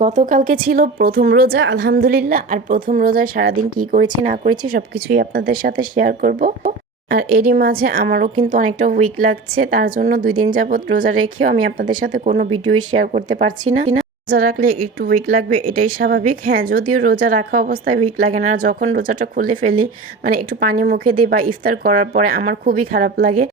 গতকালকে ছিল প্রথম রোজা, আলহামদুলিল্লাহ। আর প্রথম রোজায় সারাদিন কি করেছি, না করেছি সব কিছুই আপনাদের সাথে শেয়ার করব। আর এরই মাঝে আমারও কিন্তু অনেকটা উইক লাগছে, তার জন্য দুই দিন যাবৎ রোজা রেখেও আমি আপনাদের সাথে কোনো ভিডিওই শেয়ার করতে পারছি না। রোজা রাখলে একটু উইক লাগবে, এটাই স্বাভাবিক। হ্যাঁ যদিও রোজা রাখা অবস্থায় উইক লাগে না যখন রোজাটা খুলে ফেলি মানে একটু পানি মুখে দিই বা ইফতার করার পরে আমার খুবই খারাপ লাগে।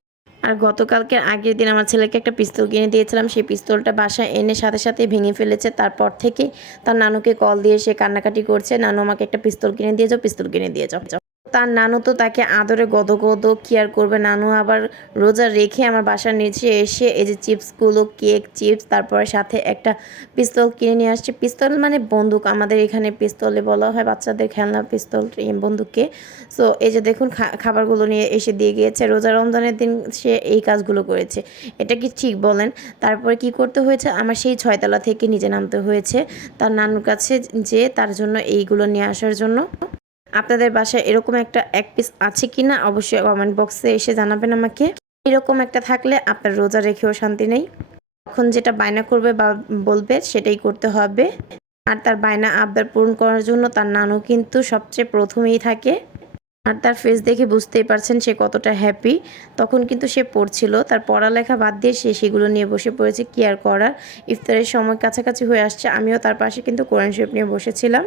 আর গতকালকে আগের দিন আমার ছেলেকে একটা পিস্তল কিনে দিয়েছিলাম। সেই পিস্তলটা বাসায় এনে সাথে সাথে ভেঙে ফেলেছে। তারপর থেকে তার নানুকে কল দিয়ে সে কান্নাকাটি করছে। নানু আমাকে একটা পিস্তল কিনে দিয়ে যাও, পিস্তল কিনে দিয়ে যাও। তার নানু তো তাকে আদরে গদ গদ কেয়ার করবে। নানু আবার রোজা রেখে আমার বাসার নিচে এসে এই যে চিপসগুলো, কেক, চিপস, তারপরে সাথে একটা পিস্তল কিনে নিয়ে আসছে। পিস্তল মানে বন্দুক, আমাদের এখানে পিস্তলে বলা হয়, বাচ্চাদের খেলনা পিস্তল বন্দুককে। সো এই যে দেখুন খাবারগুলো নিয়ে এসে দিয়ে গিয়েছে। রোজা রমজানের দিন সে এই কাজগুলো করেছে। এটা কি ঠিক বলেন? তারপরে কি করতে হয়েছে? আমার সেই ছয়তলা থেকে নিজে নামতে হয়েছে। তার নানুর কাছে যে, তার জন্য এইগুলো নিয়ে আসার জন্য। আপনাদের বাসায় এরকম একটা এক পিস আছে কি না অবশ্যই কমেন্ট বক্সে এসে জানাবেন আমাকে। এরকম একটা থাকলে আপনার রোজা রেখেও শান্তি নেই। এখন যেটা বায়না করবে বা বলবে সেটাই করতে হবে। আর তার বায়না আবদার পূরণ করার জন্য তার নানু কিন্তু সবচেয়ে প্রথমেই থাকে। আর তার ফেস দেখে বুঝতেই পারছেন সে কতটা হ্যাপি তখন কিন্তু সে পড়ছিল। তার পড়ালেখা বাদ দিয়ে সে সেগুলো নিয়ে বসে পড়েছে কি আর করার। ইফতারের সময় কাছাকাছি হয়ে আসছে। আমিও তার পাশে কিন্তু কোরআন শরীফ নিয়ে বসেছিলাম।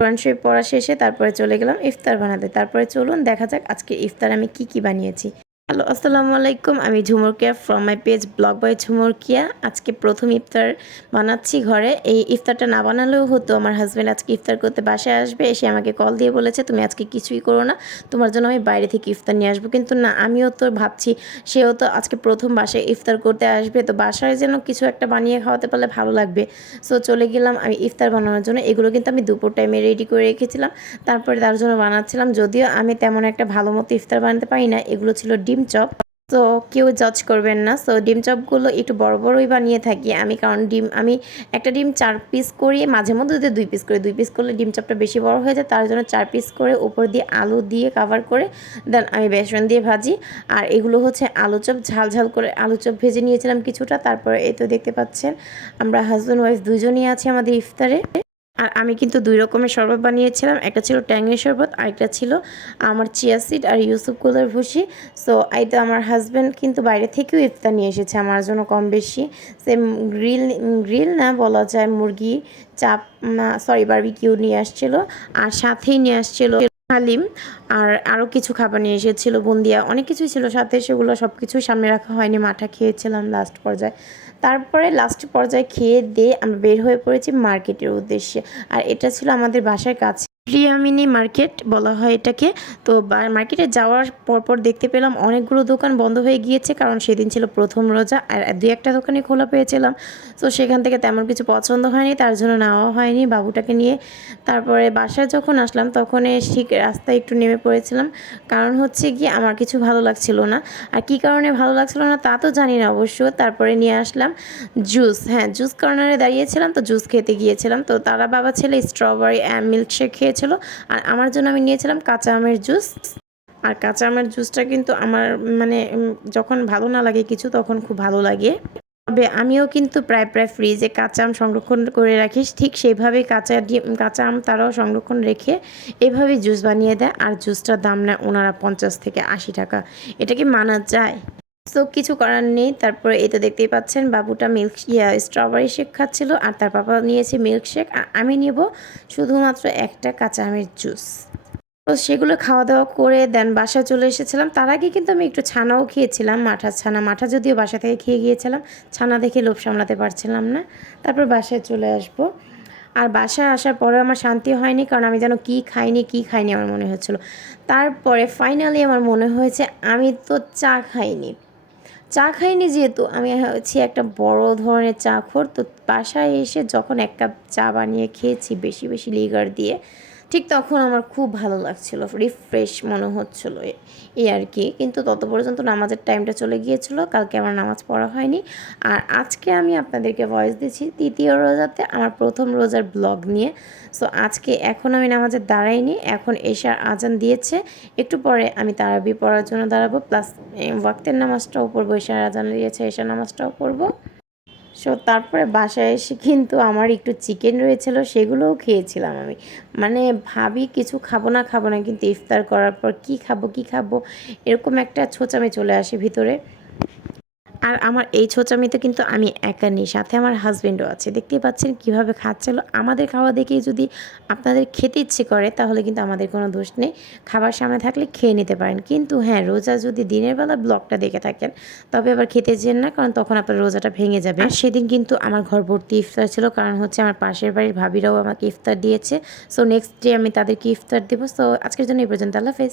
কোরআন শরীফ পড়া শেষে তারপরে চলে গেলাম ইফতার বানাতে। তারপরে চলুন দেখা যাক আজকে ইফতার আমি কি কি বানিয়েছি। হ্যালো, আসসালামু আলাইকুম। আমি Jhumur Kiya from my page blog by Jhumur Kiya. আজকে প্রথম ইফতার বানাচ্ছি ঘরে। এই ইফতারটা না বানালেও হতো। আমার হাজব্যান্ড আজকে ইফতার করতে বাসায় আসবে, এসে আমাকে কল দিয়ে বলেছে, তুমি আজকে কিছুই করো না। তোমার জন্য আমি বাইরে থেকে ইফতার নিয়ে আসব। কিন্তু না, আমিও তো ভাবছি, সেও তো আজকে প্রথম বাসায় ইফতার করতে আসবে। তো বাসায় যেন কিছু একটা বানিয়ে খাওয়াতে পারলে ভালো লাগবে। সো চলে গেলাম আমি ইফতার বানানোর জন্য। এগুলো কিন্তু আমি দুপুর টাইমে রেডি করে রেখেছিলাম। তারপরে তার জন্য বানাচ্ছিলাম। যদিও আমি তেমন একটা ভালো মতো ইফতার বানাতে পারি না। এগুলো ছিল ডিম চপ। তো কেউ জজ করবেন না। সো ডিম চপগুলো একটু বড় বড়ই বানিয়ে থাকি আমি। কারণ ডিম, আমি একটা ডিম চার পিস করি, মাঝে মধ্যে যদি দুই পিস করি। দুই পিস করলে ডিম চপটা বেশি বড় হয়ে যায়, তার জন্য চার পিস করে উপর দিয়ে আলু দিয়ে কাভার করে দেন আমি বেসন দিয়ে ভাজি। আর এগুলো হচ্ছে আলু চপ, ঝাল ঝাল করে আলু চপ ভেজে নিয়েছিলাম কিছুটা। তারপরে এই তো দেখতে পাচ্ছেন, আমরা হাজব্যান্ড ওয়াইফ দুজনই আছি আমাদের ইফতারে। আর আমি কিন্তু দুই রকমের শরবত বানিয়েছিলাম। একটা ছিল ট্যাঙের শরবত, আরেকটা ছিল আমার চিয়া সিড আর ইউসুফ কুলার ভুসি। সো এই তো আমার হাজব্যান্ড কিন্তু বাইরে থেকেও ইফতার নিয়ে এসেছে আমার জন্য কম বেশি। সে গ্রিল গ্রিল না বলা যায়, মুরগি, চাপ সরি বারবিকিউ নিয়ে আসছিল। আর সাথেই নিয়ে আসছিল হালিম আর আরও কিছু খাবার নিয়ে এসেছিল, বুন্দিয়া। অনেক কিছুই ছিল, সাথে সেগুলো সব কিছুই সামনে রাখা হয়নি, মাঠা খেয়েছিলাম লাস্ট পর্যায়ে। তারপরে লাস্ট পর্যায়ে খেয়ে দিয়ে আমরা বের হয়ে পড়েছি মার্কেটের উদ্দেশ্যে। আর এটা ছিল আমাদের বাসার কাছে। প্রিয়ামিনি মার্কেট বলা হয় এটাকে। তো মার্কেটে যাওয়ার পরপর দেখতে পেলাম অনেকগুলো দোকান বন্ধ হয়ে গিয়েছে, কারণ সেদিন ছিল প্রথম রোজা আর দুই একটা দোকানে খোলা পেয়েছিলাম। তো সেখান থেকে তেমন কিছু পছন্দ হয়নি, তার জন্য নেওয়া হয়নি বাবুটাকে নিয়ে। তারপরে বাসায় যখন আসলাম, তখন ঠিক রাস্তায় একটু নেমে পড়েছিলাম। কারণ হচ্ছে কি আমার কিছু ভালো লাগছিল না। আর কি কারণে ভালো লাগছিল না তা তো জানি না অবশ্য। তারপরে নিয়ে আসলাম জুস। হ্যাঁ জুস কর্নারে দাঁড়িয়েছিলাম, তো জুস খেতে গিয়েছিলাম। তো তারা বাবা ছেলে স্ট্রবেরি মিল্কশেক খেয়েছিল আর আমার জন্য আমি নিয়েছিলাম কাঁচা আমের জুস। আর কাঁচা আমের জুসটা কিন্তু আমার মানে যখন ভালো না লাগে কিছু, তখন খুব ভালো লাগে। তবে আমিও কিন্তু প্রায় প্রায় ফ্রিজে কাঁচা আম সংরক্ষণ করে রাখি। ঠিক সেইভাবে কাঁচা কাঁচা আম তারাও সংরক্ষণ রেখে এভাবে জুস বানিয়ে দেয়। আর জুসটার দাম নেয় ওনারা পঞ্চাশ থেকে আশি টাকা। এটা কি মানা যায়? সো কিছু করার নেই। তারপরে এই তো দেখতেই পাচ্ছেন, বাবুটা মিল্ক ইয়া স্ট্রবেরি শেক খাচ্ছিল আর তার পাপা নিয়েছে মিল্ক শেক আর আমি নেব শুধুমাত্র একটা কাঁচা আমের জুস তো সেগুলো খাওয়া দাওয়া করে দেন বাসায় চলে এসেছিলাম। তার আগে কিন্তু আমি একটু ছানাও খেয়েছিলাম মাঠার ছানা। মাঠা যদিও বাসা থেকে খেয়ে গিয়েছিলাম, ছানা দেখে লোভ সামলাতে পারছিলাম না। তারপর বাসায় চলে আসব। আর বাসায় আসার পরে আমার শান্তি হয়নি, কারণ আমি যেন কী খাইনি কী খাইনি আমার মনে হচ্ছিল। তারপরে ফাইনালি আমার মনে হয়েছে, আমি তো চা খাইনি। চা খাইনি যেহেতু, আমি হচ্ছি একটা বড় ধরনের চা খোর। তো বাসায় এসে যখন এক কাপ চা বানিয়ে খেয়েছি, বেশি বেশি লিগার দিয়ে ঠিক তখন আমার খুব ভালো লাগছিল রিফ্রেশ মনে হচ্ছিল এই আর কি। কিন্তু তত পর্যন্ত নামাজের টাইমটা চলে গিয়েছিল, কালকে আমার নামাজ পড়া হয়নি। আর আজকে আমি আপনাদেরকে ভয়েস দিচ্ছি, তৃতীয় রোজাতে আমার প্রথম রোজার ব্লগ নিয়ে। সো আজকে এখন আমি নামাজের দাঁড়াইনি, এখন এশার আজান দিয়েছে। একটু পরে আমি তারাবি পড়ার জন্য দাঁড়াবো প্লাস ওয়াক্তের নামাজটাও পড়ব, এশার আজান দিয়েছে, এশার নামাজটাও পড়ব। সো তারপরে বাসায় এসে কিন্তু আমার একটু চিকেন রয়েছিল, সেগুলোও খেয়েছিলাম আমি। মানে ভাবি কিছু খাব না খাব না, কিন্তু ইফতার করার পর কি খাব কি খাব, এরকম একটা ছোচামে চলে আসে ভিতরে। আর আমার এই ছোচামিতে কিন্তু আমি একা নেই। সাথে আমার হাজব্যান্ডও আছে। দেখতেই পাচ্ছেন কীভাবে খাচ্ছিল। আমাদের খাওয়া দেখেই যদি আপনাদের খেতে ইচ্ছে করে, তাহলে কিন্তু আমাদের কোনো দোষ নেই। খাবার সামনে থাকলে খেয়ে নিতে পারেন। কিন্তু হ্যাঁ রোজা যদি দিনের বেলা ব্লগটা দেখে থাকেন, তবে আবার খেতে যেন না, কারণ তখন আপনার রোজাটা ভেঙে যাবে। আর সেদিন কিন্তু আমার ঘর ভর্তি ইফতার ছিল, কারণ হচ্ছে আমার পাশের বাড়ির ভাবিরাও আমাকে ইফতার দিয়েছে। সো নেক্সট ডে আমি তাদেরকে ইফতার দেবো। সো আজকের জন্য এই পর্যন্ত। আল্লাহ হাফেজ।